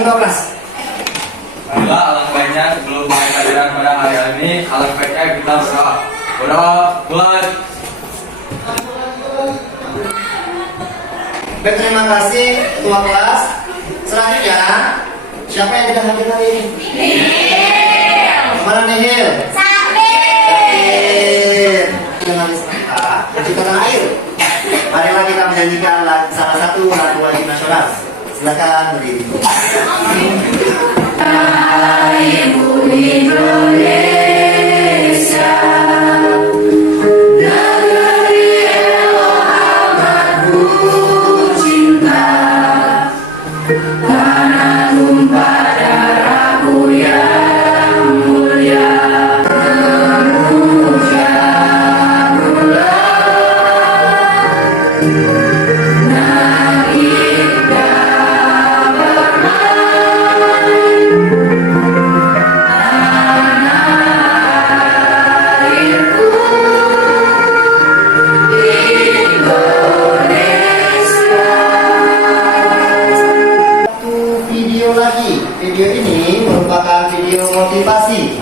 ke-12. Baiklah, alangkah baiknya sebelum mulai pelajaran pada hari ini, alangkah baiknya kita berdoa. Berdoa, mulai. Baik, terima kasih ketua kelas. Selanjutnya, siapa yang tidak hadir hari ini? Mana Nihil? Sakit. Dengan sebentar, berjuta tanah air. Marilah kita menyanyikan salah satu lagu wajib nasional. Silakan berdiri. Ibu Indonesia, negeri elok amatku cinta, tanah tumpah darahku yang mulia, terucap bulan kita video ini merupakan video motivasi.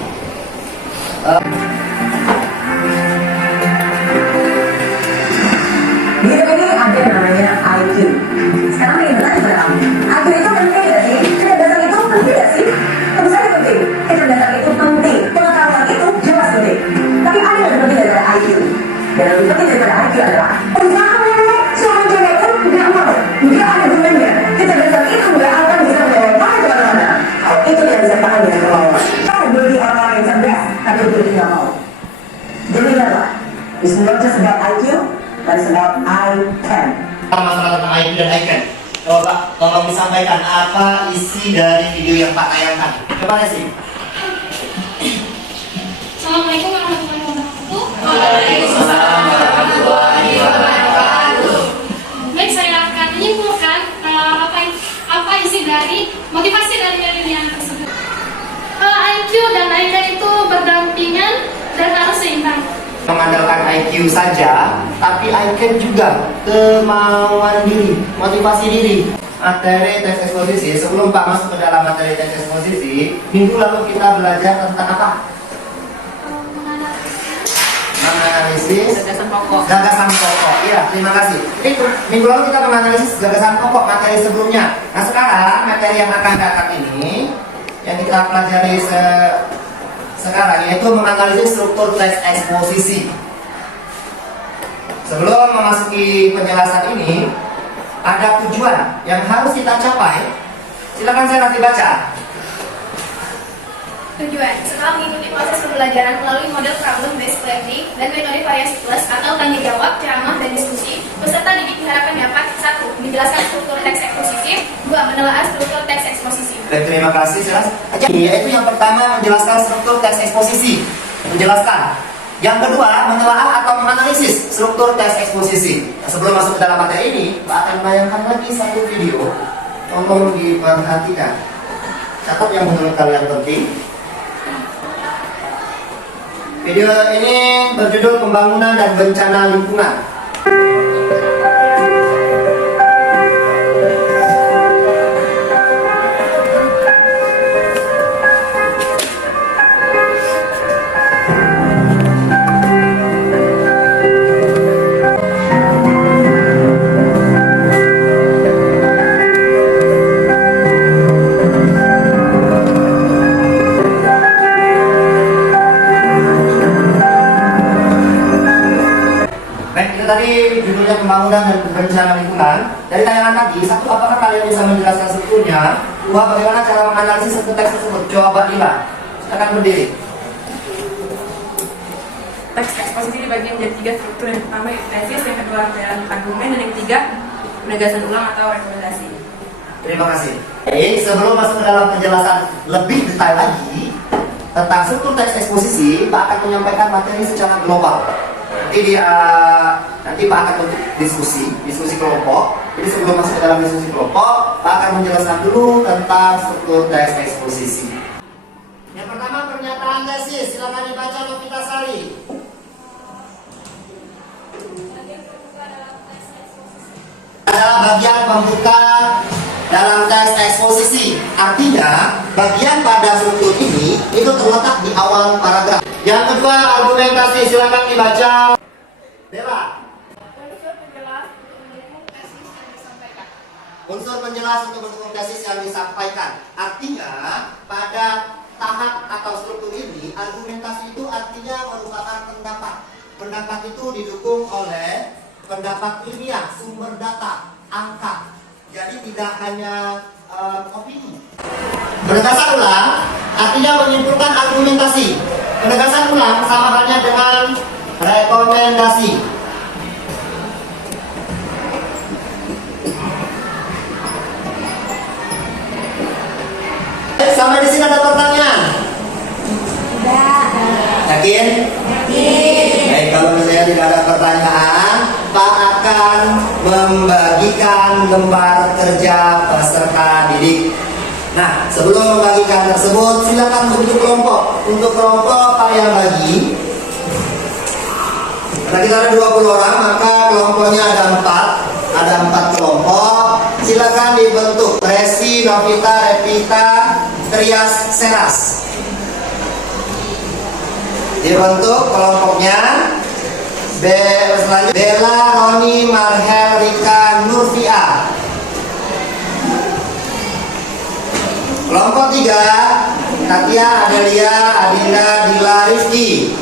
Video ini ada namanya IQ. Sekarang ini bertanya pada kamu, IQ itu penting gak sih? Kecerdasan itu penting gak sih? Tentu saja penting. Kecerdasan itu penting. Pengetahuan itu jelas penting. Tapi ada yang lebih penting daripada IQ. Dan lebih penting daripada IQ adalah usaha nenek seorang cewek pun gak mau. Gak ada gunanya. Kecerdasan itu gak akan bisa membawa kamu kemana-mana. Itu tidak bisa tahan dengan kemauan. Kamu beli orang yang cerdas, tapi beli gak mau. Jadi apa? It's not just about IQ, but it's about I can. Masalah tentang IQ dan I can. Coba tolong disampaikan apa isi dari video yang Pak tayangkan. Coba Lesi. Assalamualaikum warahmatullahi wabarakatuh. Waalaikumsalam warahmatullahi wabarakatuh. Baik, saya akan menyimpulkan apa isi dari motivasi dari yang tersebut. IQ dan IK itu berdampingan dan harus seimbang. Mengandalkan IQ saja, tapi I can juga kemauan diri, motivasi diri. Materi teks eksposisi, sebelum Pak masuk ke dalam materi teks eksposisi, minggu lalu kita belajar tentang apa? Menganalisis gagasan pokok. Iya, terima kasih. Itu minggu lalu kita menganalisis gagasan pokok materi sebelumnya. Nah sekarang materi yang akan datang ini yang kita pelajari sekarang yaitu menganalisis struktur teks eksposisi. Sebelum memasuki penjelasan ini, ada tujuan yang harus kita capai. Silakan saya nanti baca. Tujuan, setelah mengikuti proses pembelajaran melalui model problem based learning dan metode variasi plus atau tanya jawab, ceramah, dan diskusi, peserta didik diharapkan dapat 1. Menjelaskan struktur teks eksposisi, 2. Menelaah struktur teks eksposisi. Baik, terima kasih. Yaitu yang pertama menjelaskan struktur teks eksposisi. Menjelaskan. Yang kedua menelaah atau menganalisis struktur teks eksposisi. Nah, sebelum masuk ke dalam materi ini, Pak akan menayangkan lagi satu video. Tolong diperhatikan. Catat yang menurut kalian penting. Video ini berjudul Pembangunan dan Bencana Lingkungan. Tadi judulnya Pembangunan dan Bencana Lingkungan. Dari tayangan tadi, 1. Apakah kalian bisa menjelaskan strukturnya? 2. Bagaimana cara menganalisis struktur teks tersebut? Coba Lila, silakan berdiri. Teks eksposisi dibagi menjadi 3 struktur. Yang pertama tesis, yang kedua rangkaian argumen, dan yang ketiga penegasan ulang atau rekomendasi. Terima kasih. Sebelum masuk ke dalam penjelasan lebih detail lagi tentang struktur teks eksposisi, Pak akan menyampaikan materi secara global. Nanti Pak akan diskusi kelompok. Jadi sebelum masuk ke dalam diskusi kelompok, Pak akan menjelaskan dulu tentang struktur teks eksposisi. Yang pertama pernyataan tesis, silakan dibaca Novita Sari. Adalah bagian pembuka dalam teks eksposisi. Artinya, bagian pada struktur ini itu terletak di awal paragraf. Yang kedua, argumentasi, silakan dibaca. Bella. Unsur penjelas untuk mendukung tesis yang disampaikan. Artinya, pada tahap atau struktur ini, argumentasi itu artinya merupakan pendapat. Pendapat itu didukung oleh pendapat ilmiah, sumber data, angka. Jadi tidak hanya opini. Penegasan ulang artinya menyimpulkan argumentasi. Penegasan ulang sama halnya dengan rekomendasi. Sampai di sini ada pertanyaan? Yakin? Baik, kalau misalnya tidak ada pertanyaan, Pak akan membagikan lembar kerja peserta didik. Nah, sebelum membagikan tersebut, silakan bentuk kelompok. Untuk kelompok Pak yang bagi. Karena kita ada 20 orang, maka kelompoknya ada 4 kelompok. Silakan dibentuk. Resi, Novita, Revita, Trias, Seras. Dibentuk kelompoknya. Selanjutnya Bella, Roni, Marhel, Rika, Nurfia. Kelompok 3 Katia, Adelia, Adinda, Dila, Rifki.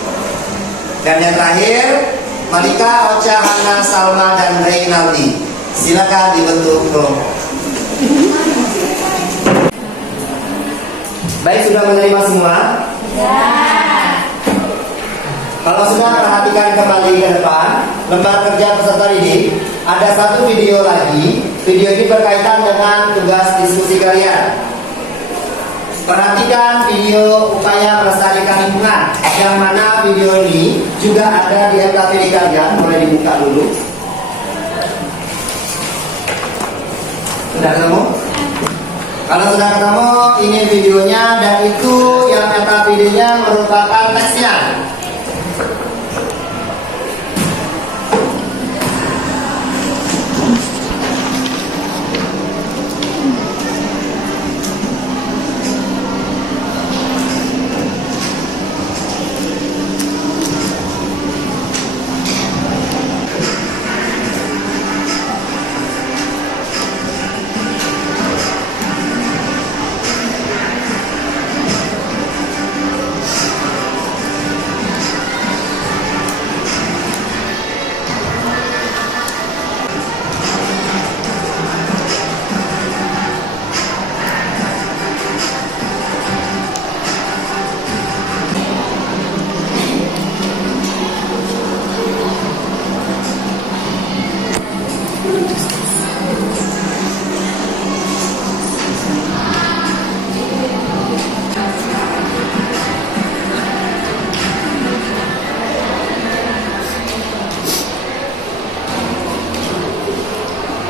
Dan yang terakhir Malika, Ocha, Hana, Salma, dan Reynaldi. Silakan dibentuk kelompok. Baik, sudah menerima semua? Ya. Kalau sudah, perhatikan kembali ke depan. Lembar kerja peserta didik. Ada satu video lagi. Video ini berkaitan dengan tugas diskusi kalian. Perhatikan video upaya melestarikan lingkungan. Yang mana video ini juga ada di MKPD kalian. Boleh dibuka dulu. Sudah ketemu? Kalau sudah ketemu, ini videonya. Dan itu yang MKPD-nya merupakan teksnya.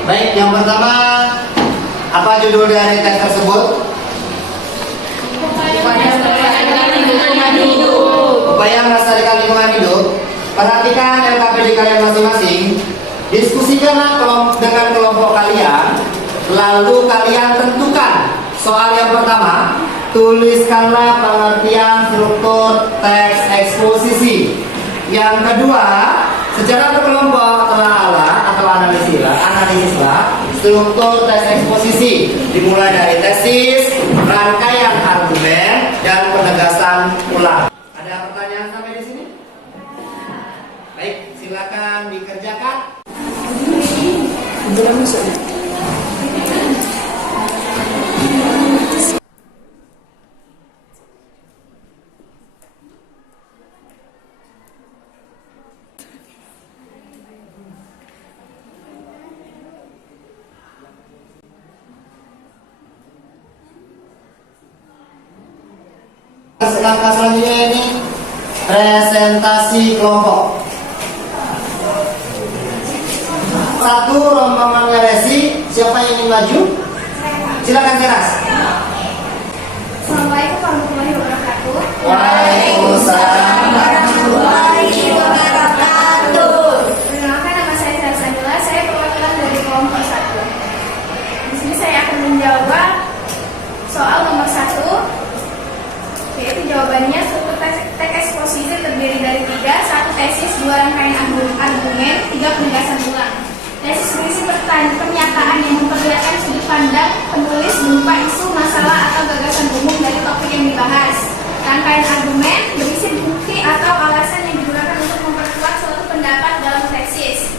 Baik, yang pertama, apa judul dari teks tersebut? Upaya melestarikan lingkungan hidup. Perhatikan LKPD kalian masing-masing. Diskusikanlah dengan kelompok kalian. Lalu kalian tentukan soal yang pertama. Tuliskanlah pengertian struktur teks eksposisi. Yang kedua, secara berkelompok telah atau analisislah struktur teks eksposisi, dimulai dari tesis, rangkaian argumen, dan penegasan ulang. Ada pertanyaan sampai di sini? Baik, silakan dikerjakan. Langkah selanjutnya ini presentasi kelompok. Satu, rombongannya Resi. Siapa yang ingin maju? Silakan Teras. Assalamualaikum warahmatullahi wabarakatuh. Waalaikumsalam warahmatullahi wabarakatuh. Perkenalkan, nama saya Teras Angela. Saya perwakilan dari kelompok 1. Di sini saya akan menjawab soal soal nomor 1, yaitu jawabannya struktur teks eksposisi terdiri dari 3, 1 tesis, 2 rangkaian argumen, 3 penegasan ulang. Tesis berisi pernyataan yang memperlihatkan sudut pandang penulis berupa isu, masalah, atau gagasan umum dari topik yang dibahas. Rangkaian argumen berisi bukti atau alasan yang digunakan untuk memperkuat suatu pendapat dalam tesis.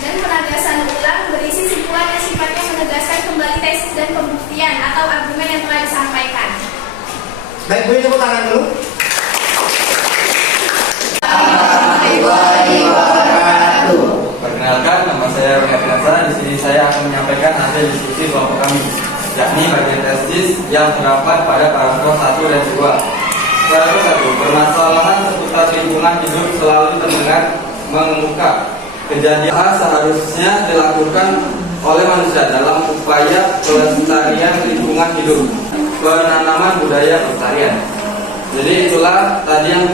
Dan penegasan ulang berisi simpulan yang sifatnya menegaskan kembali tesis dan pembuktian atau argumen yang telah disampaikan. Baik, boleh tepuk tangan dulu. Perkenalkan, nama saya Roni Afinasa. Di sini saya akan menyampaikan hasil diskusi kelompok kami, yakni bagian tesis yang terdapat pada paragraf 1 dan 2. Paragraf 1, permasalahan seputar lingkungan hidup selalu terdengar mengemuka. Kejadian seharusnya dilakukan oleh manusia dalam upaya pelestarian lingkungan hidup, penanaman budaya pelestarian. Jadi itulah tadi yang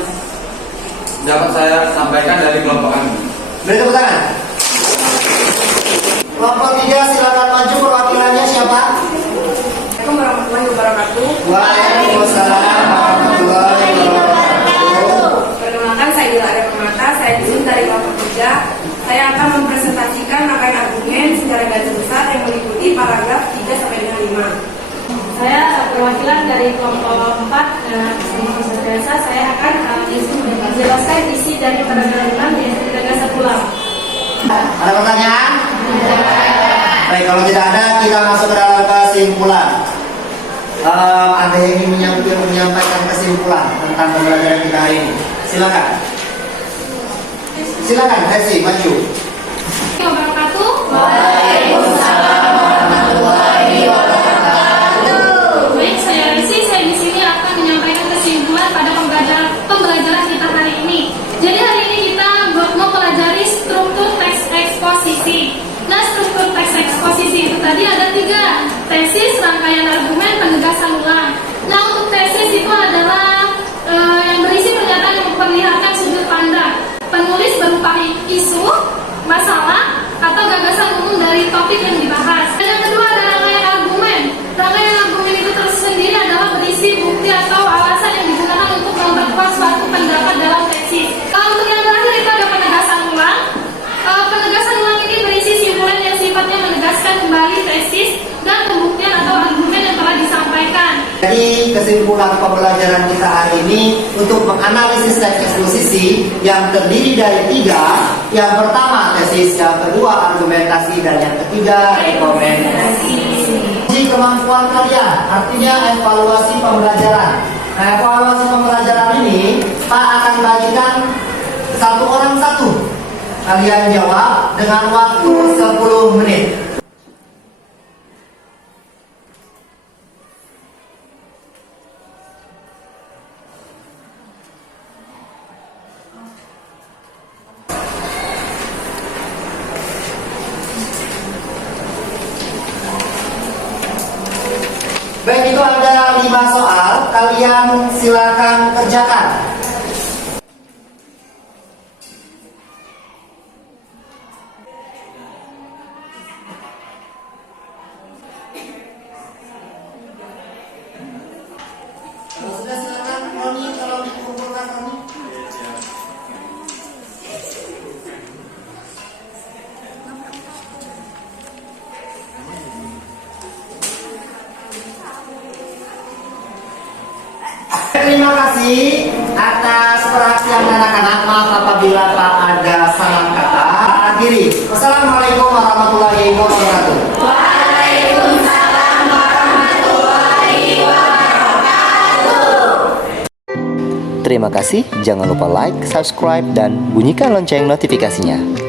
dapat saya sampaikan dari kelompok kami. Beri tepuk tangan. Kelompok 3 silakan maju, perwakilannya siapa? Assalamualaikum warahmatullahi wabarakatuh. Waalaikumsalam warahmatullahi wabarakatuh. Perkenalkan, saya Dila Arya Permata. Saya di sini dari kelompok 3. Saya akan mempresentasikan rangkaian argumen secara garis besar yang meliputi paragraf 3 sampai dengan 5. Saya perwakilan dari kelompok 4 dan Profesor Biasa. Saya akan menjelaskan isi dari paragraf 6 yaitu penegasan ulang. Ada pertanyaan? Baik, kalau tidak ada, kita masuk ke dalam kesimpulan. Ada yang ingin menyampaikan kesimpulan tentang pembelajaran kita hari ini? Silakan. Silakan, Desi, maju. Wabarakatuh. Waalaikumsalam warahmatullahi wabarakatuh. Baik, saya Resi. Saya di sini akan menyampaikan kesimpulan pada pembelajaran kita hari ini. Jadi hari ini kita mau pelajari struktur teks eksposisi. Nah, struktur teks eksposisi itu tadi ada 3, tesis, rangkaian argumen, penegasan ulang. Nah, untuk tesis itu adalah yang berisi pernyataan yang memperlihatkan sudut pandang penulis berupa isu, masalah, atau gagasan umum dari topik yang dibahas. Dan yang kedua ada rangkaian argumen. Rangkaian argumen itu tersendiri adalah berisi bukti atau alasan yang digunakan untuk memperkuat suatu pendapat dalam tesis. Untuk yang terakhir itu ada penegasan ulang. Penegasan ulang ini berisi simpulan yang sifatnya menegaskan kembali tesis dan pembuktian atau argumen yang telah disampaikan. Jadi kesimpulan pembelajaran kita hari ini untuk menganalisis teks eksposisi yang terdiri dari 3. Yang pertama tesis, yang kedua argumentasi, dan yang ketiga rekomendasi. Uji kemampuan kalian, artinya evaluasi pembelajaran. Nah, evaluasi pembelajaran ini Pak akan bagikan 1 orang 1. Kalian jawab dengan waktu 10 menit. Baik, itu ada 5 soal. Kalian silakan kerjakan. Kalau sudah silakan, Roni, kalau dikumpulkan Roni. Terima kasih atas perhatian anak-anak. Maaf apabila Pak ada salah kata. Akhiri. Wassalamualaikum warahmatullahi wabarakatuh. Waalaikumsalam warahmatullahi wabarakatuh. Terima kasih, jangan lupa like, subscribe, dan bunyikan lonceng notifikasinya.